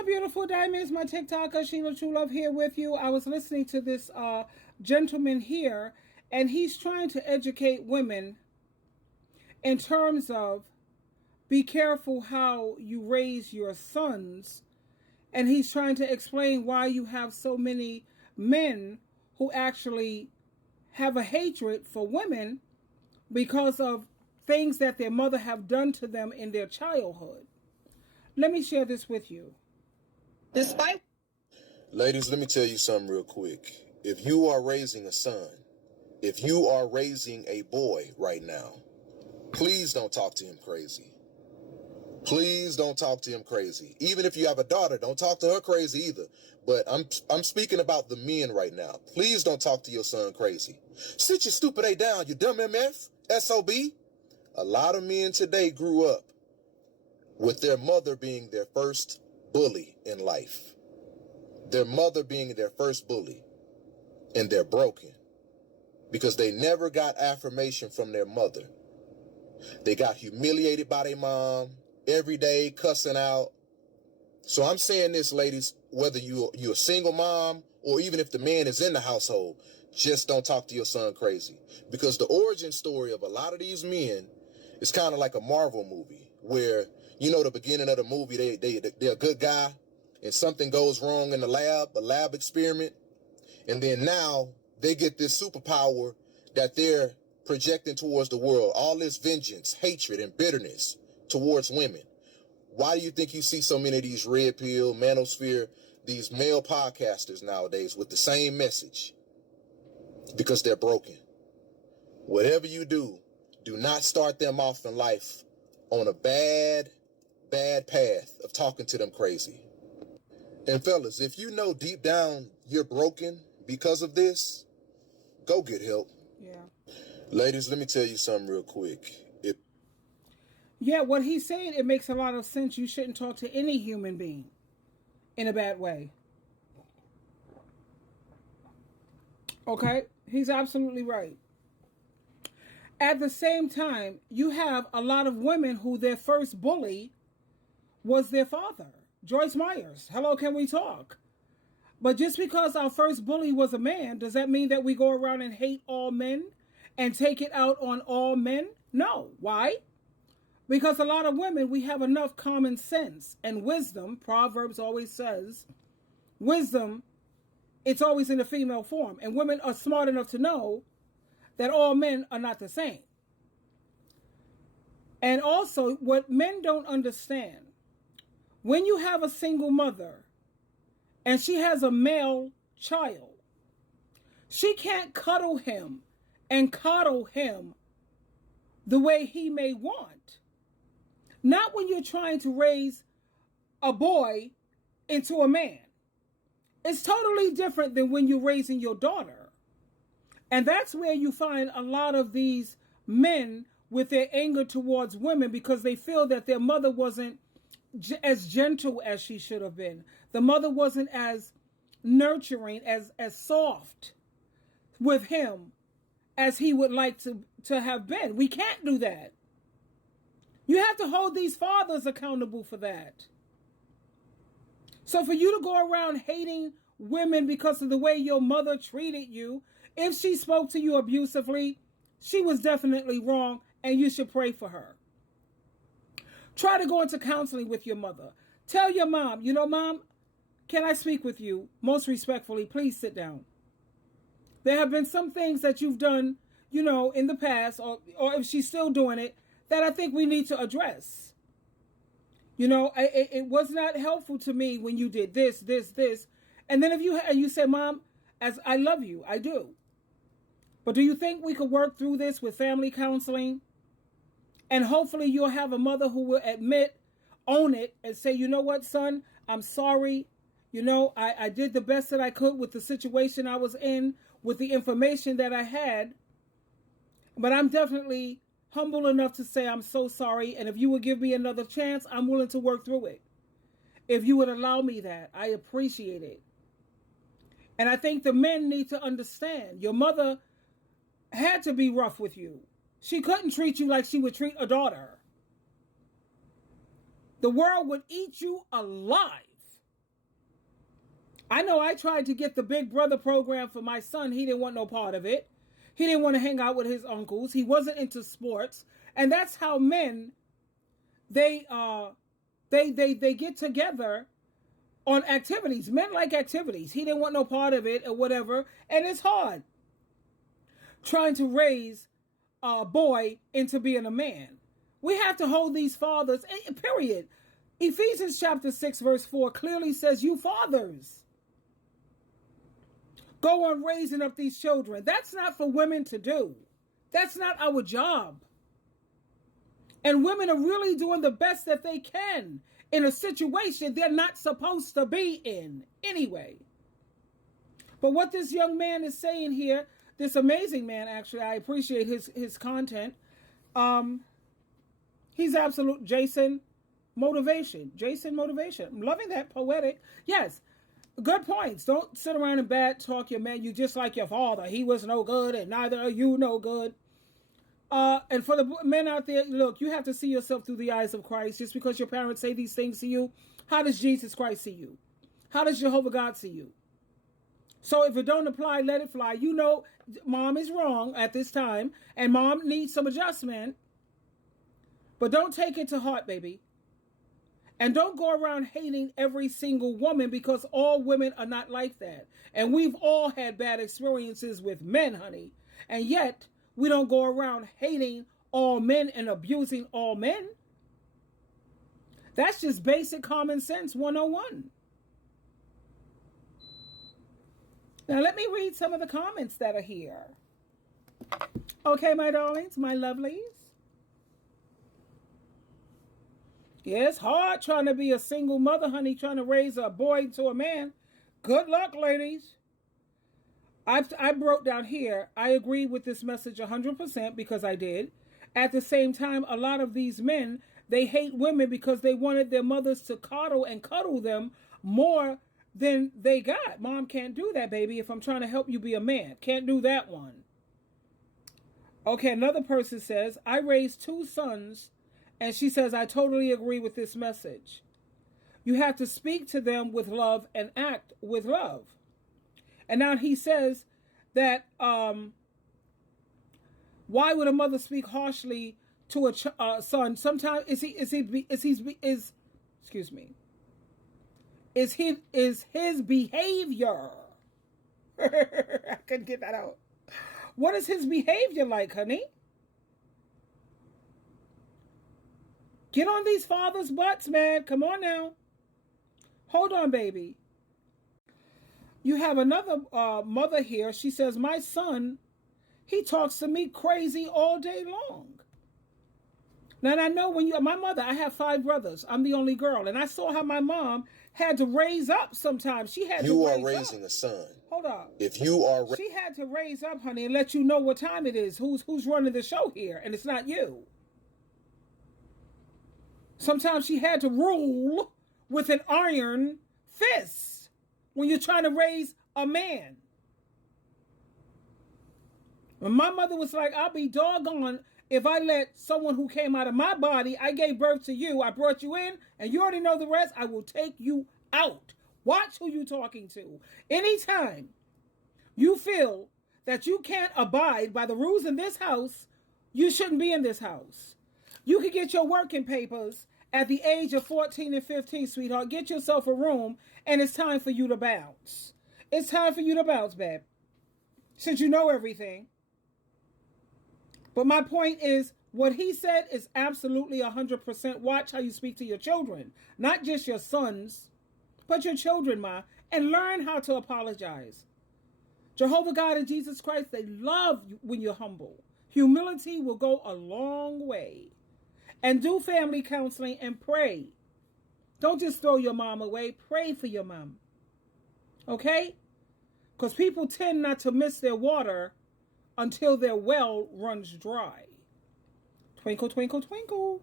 my beautiful diamonds, my TikToker, SheilaTruelove here with you. I was listening to this gentleman here, and he's trying to educate women in terms of be careful how you raise your sons. And he's trying to explain why you have so many men who actually have a hatred for women because of things that their mother have done to them in their childhood. Let me share this with you. Despite Ladies, let me tell you something real quick. If you are raising a son, if you are raising a boy right now, please don't talk to him crazy. Please don't talk to him crazy. Even if you have a daughter, don't talk to her crazy either. But I'm speaking about the men right now. Please don't talk to your son crazy. Sit your stupid A down, you dumb MF, SOB. A lot of men today grew up with their mother being their first bully in life. Their mother being their first bully. And they're broken. Because they never got affirmation from their mother. They got humiliated by their mom. Every day cussing out. So I'm saying this, ladies, whether you're a single mom or even if the man is in the household, just don't talk to your son crazy. Because the origin story of a lot of these men is kind of like a Marvel movie where, you know, the beginning of the movie, they're a good guy and something goes wrong in the lab, a lab experiment. And then now they get this superpower that they're projecting towards the world. All this vengeance, hatred, and bitterness towards women. Why do you think you see so many of these red pill, manosphere, these male podcasters nowadays with the same message? Because they're broken. Whatever you do, do not start them off in life on a bad path of talking to them crazy. And fellas, if you know deep down you're broken because of this, go get help. Yeah. Ladies, let me tell you something real quick. Yeah, what he's saying, it makes a lot of sense. You shouldn't talk to any human being in a bad way. Okay? He's absolutely right. At the same time, you have a lot of women who their first bully was their father. Joyce Myers. Hello, can we talk? But just because our first bully was a man, does that mean that we go around and hate all men and take it out on all men? No. Why? Because a lot of women, we have enough common sense and wisdom. Proverbs always says, wisdom, it's always in the female form. And women are smart enough to know that all men are not the same. And also, what men don't understand, when you have a single mother and she has a male child, she can't cuddle him and coddle him the way he may want. Not when you're trying to raise a boy into a man. It's totally different than when you're raising your daughter. And that's where you find a lot of these men with their anger towards women because they feel that their mother wasn't as gentle as she should have been. The mother wasn't as nurturing, as soft with him as he would like to have been. We can't do that. You have to hold these fathers accountable for that. So for you to go around hating women because of the way your mother treated you, if she spoke to you abusively, she was definitely wrong and you should pray for her. Try to go into counseling with your mother. Tell your mom, you know, Mom, can I speak with you? Most respectfully, please sit down. There have been some things that you've done, you know, in the past, or if she's still doing it, that I think we need to address. You know, it was not helpful to me when you did this. And then if you say, Mom, as I love you, I do. But do you think we could work through this with family counseling? And hopefully you'll have a mother who will admit, own it, and say, you know what, son, I'm sorry. You know, I did the best that I could with the situation I was in, with the information that I had. But I'm definitely humble enough to say I'm so sorry, and if you would give me another chance, I'm willing to work through it. If you would allow me that, I appreciate it. And I think the men need to understand, your mother had to be rough with you. She couldn't treat you like she would treat a daughter. The world would eat you alive I know I tried to get the Big Brother program for my son. He didn't want no part of it. He didn't want to hang out with his uncles. He wasn't into sports. And that's how men, they get together on activities. Men like activities. He didn't want no part of it or whatever. And it's hard trying to raise a boy into being a man. We have to hold these fathers, period. Ephesians chapter 6 verse 4 clearly says, you fathers, go on raising up these children. That's not for women to do. That's not our job. And women are really doing the best that they can in a situation they're not supposed to be in anyway. But what this young man is saying here, this amazing man, actually, I appreciate his content. He's absolute Jason motivation. Jason motivation. I'm loving that, poetic. Yes, good points. Don't sit around and bad talk your man. You just like your father. He was no good and neither are you no good. And for the men out there, look, you have to see yourself through the eyes of Christ. Just because your parents say these things to you, how does Jesus Christ see you? How does Jehovah God see you? So if it don't apply, let it fly. You know, mom is wrong at this time, and mom needs some adjustment. But don't take it to heart, baby. And don't go around hating every single woman, because all women are not like that. And we've all had bad experiences with men, honey. And yet, we don't go around hating all men and abusing all men. That's just basic common sense 101. Now, let me read some of the comments that are here. Okay, my darlings, my lovelies. Yeah, it's hard trying to be a single mother, honey, trying to raise a boy to a man. Good luck, ladies. I wrote down here, I agree with this message 100% because I did. At the same time, a lot of these men, they hate women because they wanted their mothers to coddle and cuddle them more than they got. Mom can't do that, baby, if I'm trying to help you be a man. Can't do that one. Okay, another person says, I raised 2 sons, and she says, I totally agree with this message. You have to speak to them with love and act with love. And now he says that why would a mother speak harshly to a son? Sometimes is his behavior. I couldn't get that out. What is his behavior like, honey? Get on these fathers' butts, man. Come on now. Hold on, baby. You have another mother here. She says, my son, he talks to me crazy all day long. Now, and I know my mother, I have 5 brothers. I'm the only girl. And I saw how my mom had to raise up sometimes. She had to raise up. You are raising a son. Hold on. If you are... She had to raise up, honey, and let you know what time it is. Who's running the show here. And it's not you. Sometimes she had to rule with an iron fist when you're trying to raise a man. When my mother was like, I'll be doggone if I let someone who came out of my body, I gave birth to you, I brought you in, and you already know the rest, I will take you out. Watch who you're talking to. Anytime you feel that you can't abide by the rules in this house, you shouldn't be in this house. You could get your working papers at the age of 14 and 15, sweetheart. Get yourself a room, and it's time for you to bounce. It's time for you to bounce, babe. Since you know everything. But my point is, what he said is absolutely 100%. Watch how you speak to your children. Not just your sons, but your children, Ma. And learn how to apologize. Jehovah God and Jesus Christ, they love you when you're humble. Humility will go a long way. And do family counseling and pray. Don't just throw your mom away. Pray for your mom. Okay? Because people tend not to miss their water until their well runs dry. Twinkle, twinkle, twinkle.